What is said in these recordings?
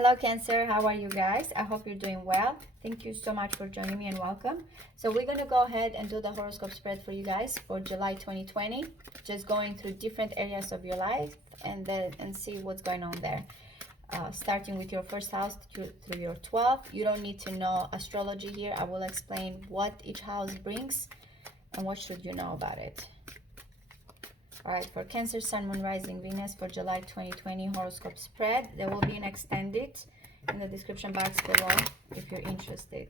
Hello Cancer, how are you guys? I hope you're doing well. Thank you so much for joining me and welcome. So we're going to go ahead and do the horoscope spread for you guys for July 2020. Just going through different areas of your life and see what's going on there. Starting with your first house through your 12th. You don't need to know astrology here. I will explain what each house brings and what should you know about it. All right, for Cancer, Sun, Moon, Rising, Venus for July 2020 horoscope spread. There will be an extended in the description box below if you're interested.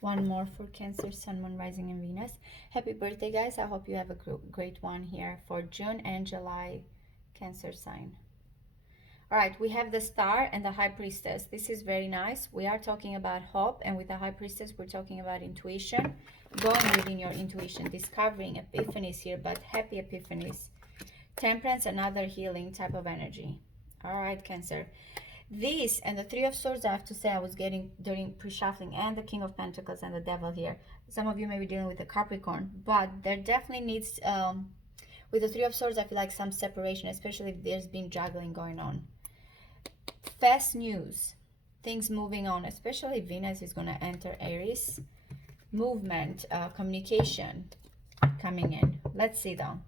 One more for Cancer, Sun, Moon, Rising, and Venus. Happy birthday, guys. I hope you have a great one here for June and July, Cancer sign. All right, we have the Star and the High Priestess. This is very nice. We are talking about hope, and with the High Priestess, we're talking about intuition, going within your intuition, discovering epiphanies here, but happy epiphanies. Temperance, another healing type of energy. All right, Cancer. This and the Three of Swords, I have to say, I was getting during pre-shuffling, and the King of Pentacles and the Devil here. Some of you may be dealing with the Capricorn, but there definitely needs, with the Three of Swords, I feel like some separation, especially if there's been juggling going on. Fast news, things moving on, especially Venus is going to enter Aries. Movement, communication coming in. Let's see though.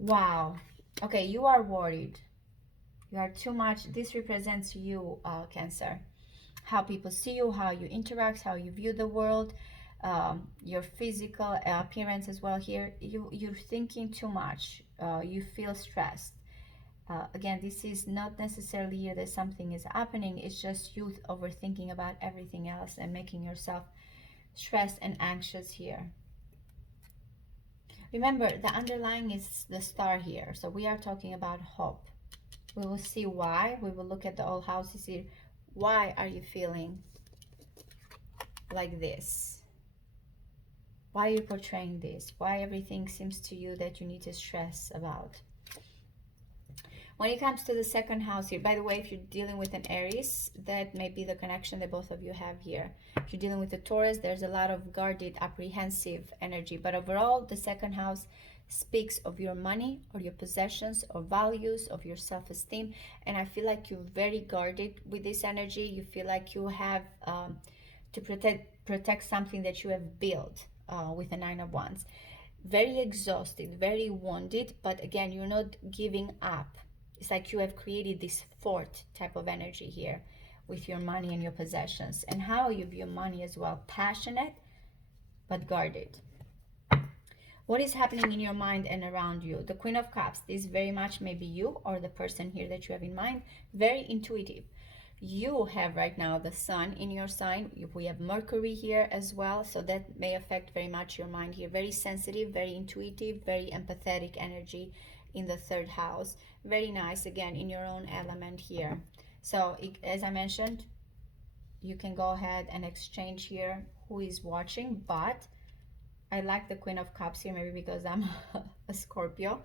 Wow. Okay, you are worried. You are too much. This represents you, Cancer. How people see you, how you interact, how you view the world, your physical appearance as well here. You're thinking too much. You feel stressed. Again, this is not necessarily here that something is happening. It's just you overthinking about everything else and making yourself stressed and anxious here. Remember, the underlying is the Star here. So we are talking about hope. We will see why. We will look at the old houses here. Why are you feeling like this? Why are you portraying this? Why everything seems to you that you need to stress about? When it comes to the second house here, by the way, if you're dealing with an Aries, that may be the connection that both of you have here. If you're dealing with a Taurus, there's a lot of guarded, apprehensive energy. But overall, the second house speaks of your money or your possessions or values, of your self-esteem. And I feel like you're very guarded with this energy. You feel like you have to protect something that you have built with the Nine of Wands. Very exhausted, very wounded, but again, you're not giving up. It's like you have created this fort type of energy here with your money and your possessions, and how you view money as well. Passionate, but guarded. What is happening in your mind and around you? The Queen of Cups, this very much may be you or the person here that you have in mind. Very intuitive. You have right now the Sun in your sign. We have Mercury here as well, so that may affect very much your mind here. Very sensitive, very intuitive, very empathetic energy in the third house. Very nice, again, in your own element here. So as I mentioned, you can go ahead and exchange here who is watching, but I like the Queen of Cups here, maybe because I'm a Scorpio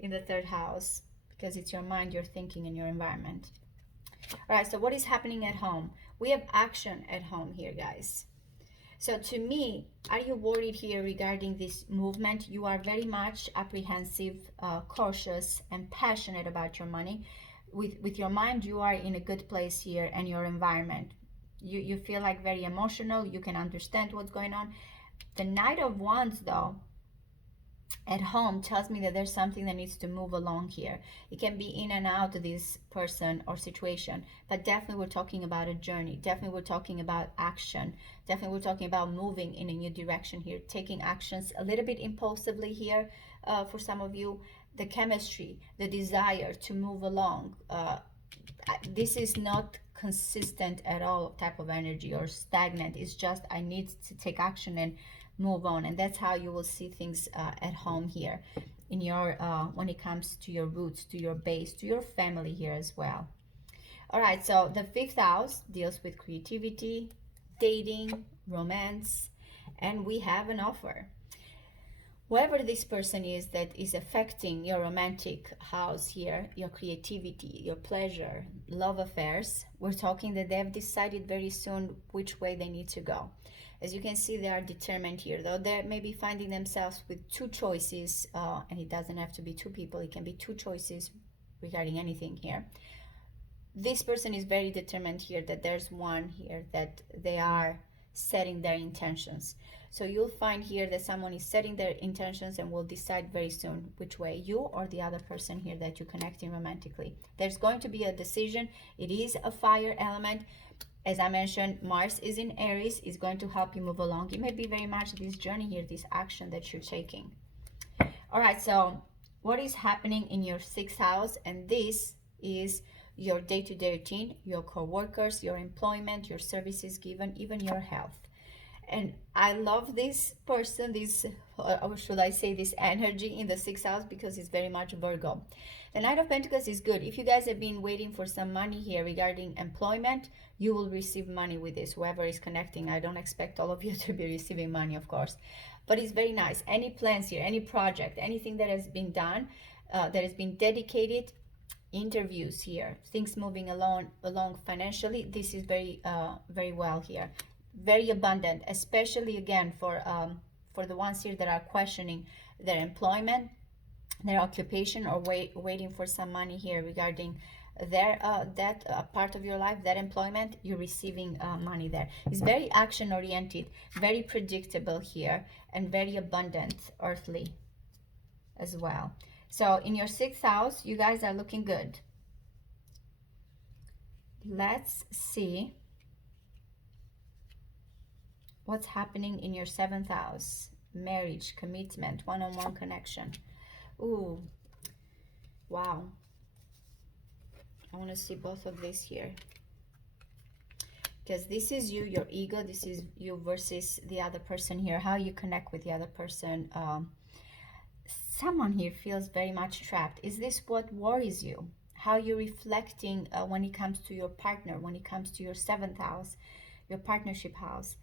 in the third house, because it's your mind, your thinking, and your environment. All right, so what is happening at home? We have action at home here, guys. So to me, are you worried here regarding this movement? You are very much apprehensive, cautious, and passionate about your money. With your mind, you are in a good place here, and your environment. You feel like very emotional. You can understand what's going on. The Knight of Wands, though, at home tells me that there's something that needs to move along here. It can be in and out of this person or situation, but definitely we're talking about a journey. Definitely we're talking about action. Definitely we're talking about moving in a new direction here, taking actions a little bit impulsively here for some of you. The chemistry, the desire to move along. This is not consistent at all type of energy or stagnant. It's just I need to take action and move on, and that's how you will see things at home here in your when it comes to your roots, to your base, to your family here as well. All right, so the fifth house deals with creativity, dating, romance, and we have an offer. Whoever this person is that is affecting your romantic house here, your creativity, your pleasure, love affairs, we're talking that they have decided very soon which way they need to go. As you can see, they are determined here, though they may be finding themselves with two choices, and it doesn't have to be two people, it can be two choices regarding anything here. This person is very determined here, that there's one here that they are setting their intentions. So you'll find here that someone is setting their intentions and will decide very soon which way, you or the other person here that you're connecting romantically. There's going to be a decision. It is a fire element. As I mentioned, Mars is in Aries, is going to help you move along. It may be very much this journey here, this action that you're taking. All right, so what is happening in your 6th house? And this is your day-to-day routine, your co-workers, your employment, your services given, even your health. And I love this person, this, or should I say this energy in the 6th house, because it's very much Virgo. The Knight of Pentacles is good. If you guys have been waiting for some money here regarding employment, you will receive money with this, whoever is connecting. I don't expect all of you to be receiving money, of course, but it's very nice. Any plans here, any project, anything that has been done, that has been dedicated, interviews here, things moving along financially, this is very very well here, very abundant, especially again for the ones here that are questioning their employment, their occupation, or waiting for some money here regarding their that part of your life, that employment. You're receiving money there. It's very action oriented, very predictable here, and very abundant, earthly as well. So in your 6th house, you guys are looking good. Let's see what's happening in your 7th house. Marriage, commitment, one-on-one connection. Ooh, wow. I want to see both of these here. Because this is you, your ego. This is you versus the other person here. How you connect with the other person. Someone here feels very much trapped. Is this what worries you? How you're reflecting when it comes to your partner, when it comes to your 7th house, your partnership house.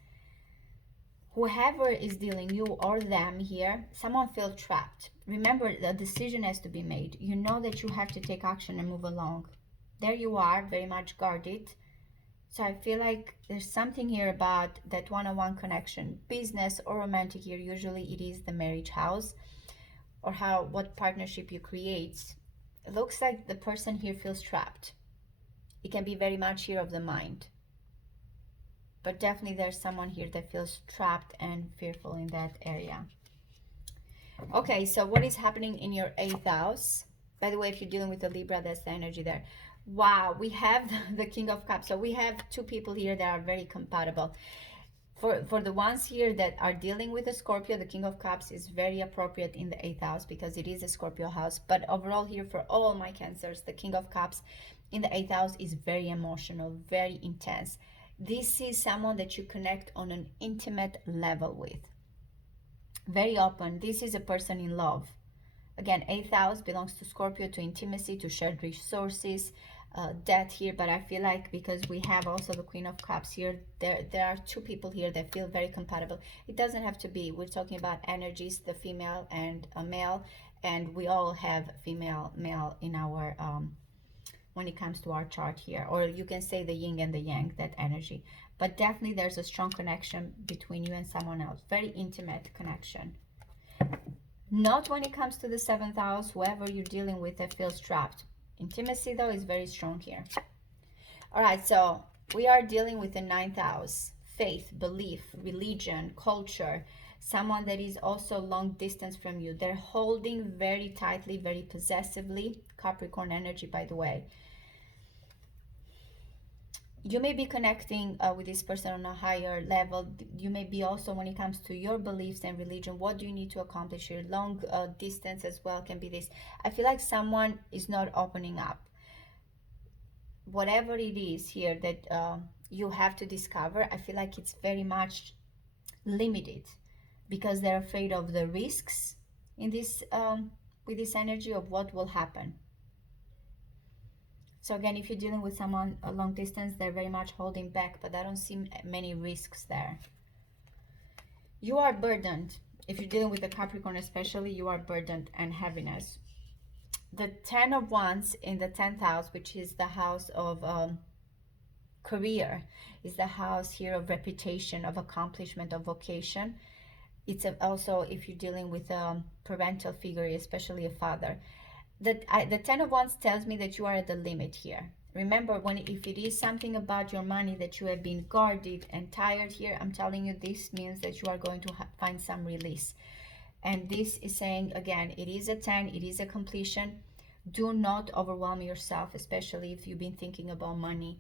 Whoever is dealing, you or them here, someone feels trapped. Remember, the decision has to be made. You know that you have to take action and move along. There you are, very much guarded. So I feel like there's something here about that one-on-one connection, business or romantic here. Usually it is the marriage house, or what partnership you create. It looks like the person here feels trapped. It can be very much here of the mind, but definitely there's someone here that feels trapped and fearful in that area. Okay, so what is happening in your 8th house? By the way, if you're dealing with the Libra, that's the energy there. Wow, we have the King of Cups. So we have two people here that are very compatible. For the ones here that are dealing with a Scorpio, the King of Cups is very appropriate in the 8th house because it is a Scorpio house. But overall here, for all my Cancers, the King of Cups in the 8th house is very emotional, very intense. This is someone that you connect on an intimate level with. Very open. This is a person in love. Again, 8th house belongs to Scorpio, to intimacy, to shared resources, death here. But I feel like because we have also the Queen of Cups here, there are two people here that feel very compatible. It doesn't have to be. We're talking about energies, the female and a male, and we all have female, male in our when it comes to our chart here, or you can say the yin and the yang, that energy. But definitely there's a strong connection between you and someone else, very intimate connection. Not when it comes to the 7th house, whoever you're dealing with that feels trapped. Intimacy though is very strong here. All right, so we are dealing with the 9th house, faith, belief, religion, culture, someone that is also long distance from you. They're holding very tightly, very possessively. Capricorn energy, by the way. You may be connecting with this person on a higher level. You may be also, when it comes to your beliefs and religion, what do you need to accomplish here? Long distance as well can be this. I feel like someone is not opening up. Whatever it is here that you have to discover, I feel like it's very much limited because they're afraid of the risks in this with this energy of what will happen. So again, if you're dealing with someone a long distance, they're very much holding back, but I don't see many risks there. You are burdened. If you're dealing with a Capricorn especially, you are burdened and heaviness. The 10 of Wands in the 10th house, which is the house of Career is the house here of reputation, of accomplishment, of vocation. It's also if you're dealing with a parental figure, especially a father. The Ten of Wands tells me that you are at the limit here. Remember, when if it is something about your money that you have been guarded and tired here, I'm telling you this means that you are going to find some release. And this is saying, again, it is a 10, it is a completion. Do not overwhelm yourself, especially if you've been thinking about money,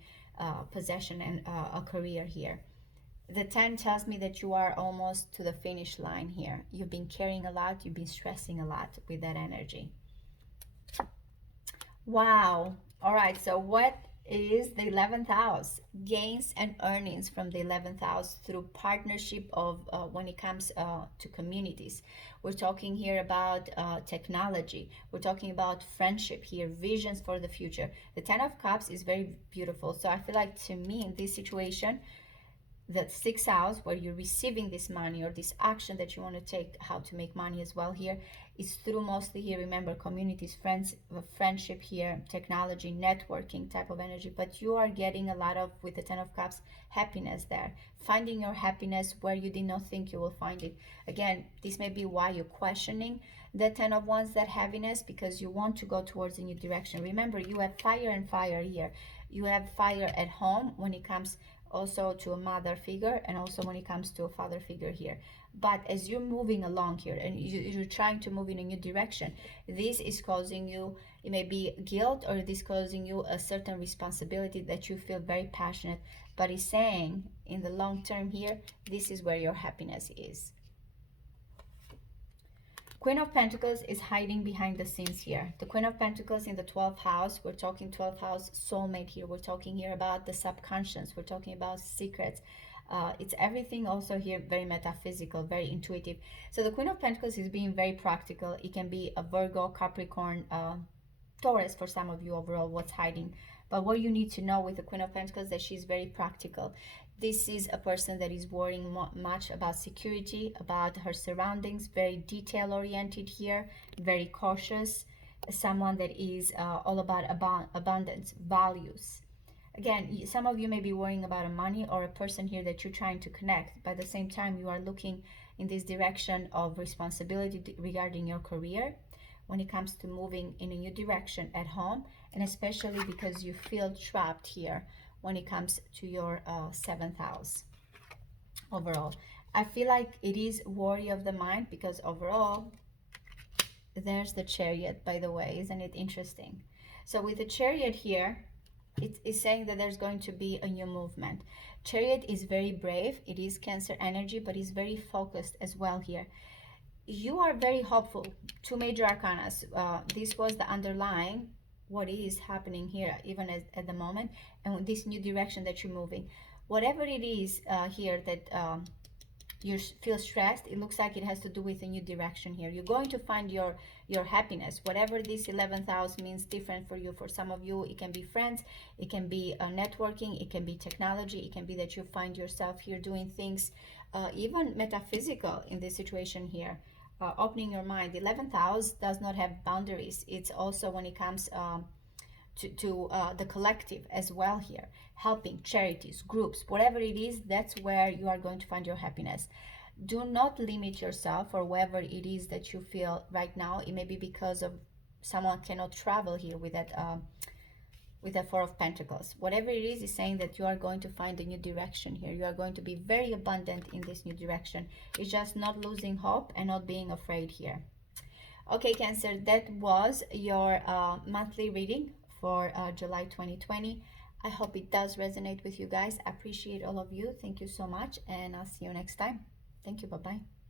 possession, and a career here. The 10 tells me that you are almost to the finish line here. You've been caring a lot, you've been stressing a lot with that energy. Wow. All right. So what is the 11th house? Gains and earnings from the 11th house through partnership of when it comes to communities. We're talking here about technology. We're talking about friendship here, visions for the future. The 10 of Cups is very beautiful. So I feel like to me in this situation, the 6th house where you're receiving this money or this action that you want to take, how to make money as well here, is through mostly here, remember, communities, friends, friendship here, technology, networking type of energy. But you are getting a lot of, with the 10 of Cups, happiness there, finding your happiness where you did not think you will find it. Again, this may be why you're questioning the 10 of Wands, that heaviness, because you want to go towards a new direction. Remember, you have fire and fire here. You have fire at home when it comes also to a mother figure, and also when it comes to a father figure here. But as you're moving along here and you're trying to move in a new direction, this is causing you, it may be guilt, or this causing you a certain responsibility that you feel very passionate, but it's saying in the long term here, this is where your happiness is. Queen of Pentacles is hiding behind the scenes here. The Queen of Pentacles in the 12th house, we're talking 12th house soulmate here. We're talking here about the subconscious. We're talking about secrets. It's everything also here very metaphysical, very intuitive. So the Queen of Pentacles is being very practical. It can be a Virgo, Capricorn, Taurus for some of you overall, what's hiding. But what you need to know with the Queen of Pentacles, that she's very practical. This is a person that is worrying much about security, about her surroundings, very detail oriented here, very cautious, someone that is all about abundance, values. Again, some of you may be worrying about a money or a person here that you're trying to connect, but at the same time you are looking in this direction of responsibility regarding your career when it comes to moving in a new direction at home, and especially because you feel trapped here when it comes to your 7th house. Overall, I feel like it is worry of the mind, because overall, there's the Chariot, by the way. Isn't it interesting? So with the Chariot here, it is saying that there's going to be a new movement. Chariot is very brave. It is Cancer energy, but is very focused as well here. You are very hopeful. Two major arcana. This was the underlying what is happening here, even at the moment, and this new direction that you're moving. Whatever it is here that you feel stressed, it looks like it has to do with a new direction here. You're going to find your happiness. Whatever this 11th house means different for you. For some of you, it can be friends, it can be networking, it can be technology, it can be that you find yourself here doing things even metaphysical in this situation here. Opening your mind. The 11th house does not have boundaries. It's also when it comes to the collective as well here, helping, charities, groups, whatever it is, that's where you are going to find your happiness. Do not limit yourself, or whatever it is that you feel right now. It may be because of someone cannot travel here with that with the Four of Pentacles. Whatever it is saying that you are going to find a new direction here. You are going to be very abundant in this new direction. It's just not losing hope and not being afraid here. Okay, Cancer, that was your monthly reading for July 2020. I hope it does resonate with you guys. I appreciate all of you. Thank you so much, and I'll see you next time. Thank you. Bye-bye.